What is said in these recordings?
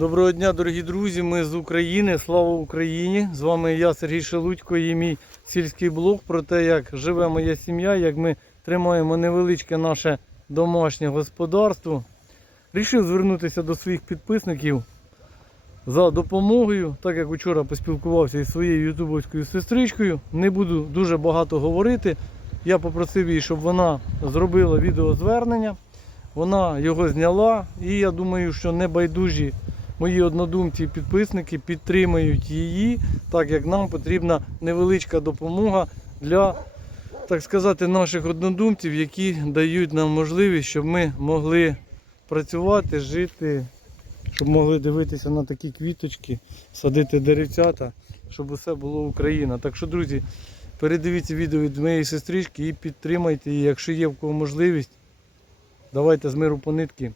Доброго дня, дорогі друзі. Ми з України. Слава Україні! З вами я, Сергій Шелудько, і мій сільський блог про те, як живе моя сім'я, як ми тримаємо невеличке наше домашнє господарство. Рішив звернутися до своїх підписників за допомогою. Так як вчора поспілкувався із своєю ютубовською сестричкою, не буду дуже багато говорити. Я попросив її, щоб вона зробила відеозвернення. Вона його зняла, і я думаю, що небайдужі мої однодумці і підписники підтримають її, так як нам потрібна невеличка допомога для, так сказати, наших однодумців, які дають нам можливість, щоб ми могли працювати, жити, щоб могли дивитися на такі квіточки, садити деревцята, щоб усе було Україна. Так що, друзі, передивіться відео від моєї сестрички і підтримайте її, якщо є в кого можливість. Давайте з миру по нитки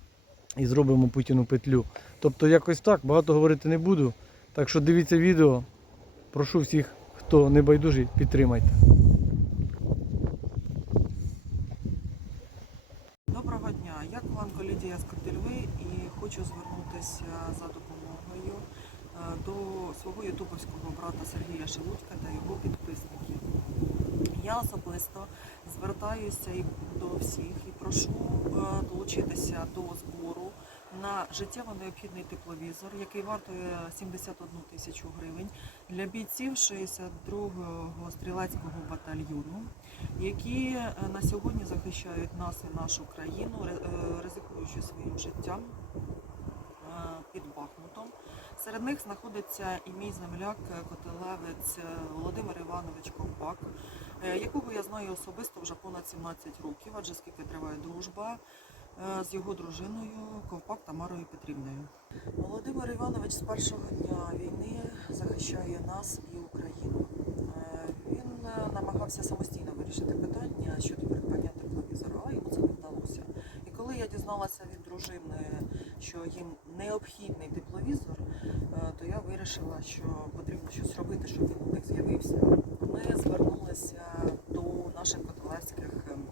і зробимо Путіну петлю. Тобто якось так, багато говорити не буду. Так що дивіться відео. Прошу всіх, хто не байдужий, підтримайте. Доброго дня, я Кованко Лідія з Котельви і хочу звернутися за допомогою е, до свого ютубовського брата Сергія Шелудька та його підписників. Я особисто звертаюся і до всіх і прошу е, долучитися до збору на життєво необхідний тепловізор, який вартує 71 тисячу гривень для бійців 62-го стрілецького батальйону які е, на сьогодні захищають нас і нашу країну, е, ризикуючи своїм життям е, під Бахмутом. Серед них знаходиться і мій земляк, котелевець Володимир Іванович Ковпак, якого я знаю особисто вже понад 17 років, адже скільки триває дружба з його дружиною Ковпак Тамарою Петрівною. Володимир Іванович з першого дня війни захищає нас і Україну. Е, Він е, намагався самостійно вирішити питання щодо придбання тепловізора, але йому це не вдалося. І коли я дізналася від дружини, що їм необхідний тепловізор, е, то я вирішила, що потрібно щось робити, щоб він у них з'явився. Ми звернулися до наших котелевських ем,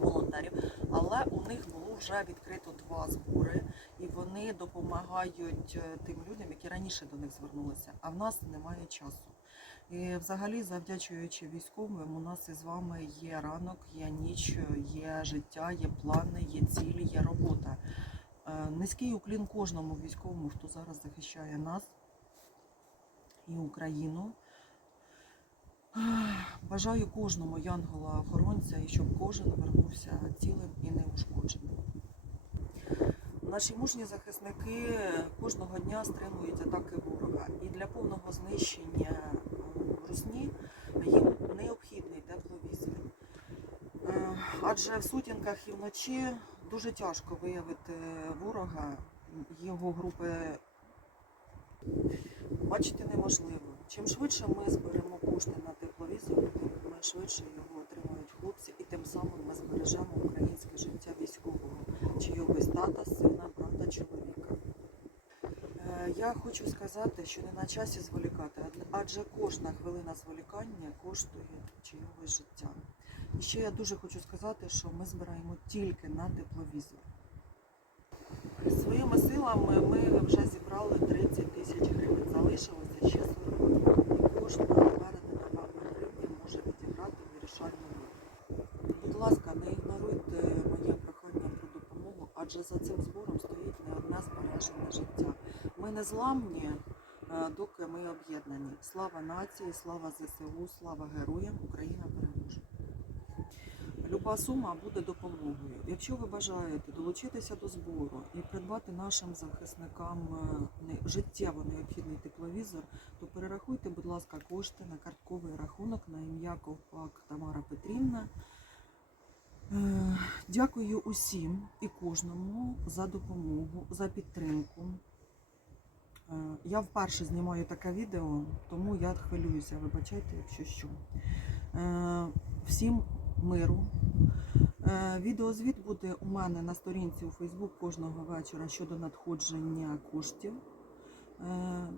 волонтерів, але у них було вже відкрито два збори, і вони допомагають е, тим людям, які раніше до них звернулися. А в нас немає часу. І взагалі, завдячуючи військовим, у нас із вами є ранок, є ніч, є життя, є плани, є цілі, є робота. Е, Низький уклін кожному військовому, хто зараз захищає нас і Україну. Бажаю кожному янгола-охоронця, і щоб кожен вернувся цілим і неушкодженим. Наші мужні захисники кожного дня стримують атаки ворога, і для повного знищення русні їм необхідний тепловізор. Е, Адже в сутінках і вночі дуже тяжко виявити ворога, його групи бачити неможливо. Чим швидше ми зберемо кошти на тепловізор, тим швидше його отримають хлопці, і тим самим ми збережемо українське життя військового, чийогось тата, сина, брата, чоловіка. Е, Я хочу сказати, що не на часі зволікати, адже кожна хвилина зволікання коштує чийогось життя. І ще я дуже хочу сказати, що ми збираємо тільки на тепловізор. Своїми силами ми вже зібрали 30 тисяч гривень. Залишилося ще 42. І кожна передана вами гривня може відіграти вирішальну роль. Будь ласка, не ігноруйте моє прохання про допомогу, адже за цим збором стоїть не одне збережене життя. Ми не зламні, е, доки ми об'єднані. Слава нації, слава ЗСУ, слава героям! Україна переможе! Люба сума буде допомогою. Якщо ви бажаєте долучитися до збору і придбати нашим захисникам е, життєво необхідний тепловізор, то перерахуйте, будь ласка, кошти на картковий рахунок на ім'я Ковпак Тамара Петрівна. Е, Дякую усім і кожному за допомогу, за підтримку. Е, Я вперше знімаю таке відео, тому я хвилююся, вибачайте, якщо що. Всім миру. Е, Відеозвіт буде у мене на сторінці у Фейсбук кожного вечора щодо надходження коштів. Е,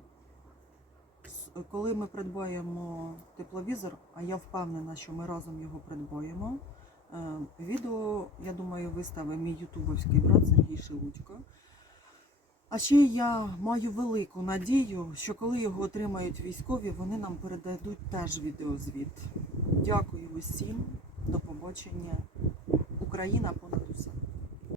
Коли ми придбаємо тепловізор, а я впевнена, що ми разом його придбаємо. е, Відео, я думаю, виставить мій ютубовський брат Сергій Шелудько. А ще я маю велику надію, що коли його отримають військові, вони нам передадуть теж відеозвіт. Дякую усім. До побачення. Україна понад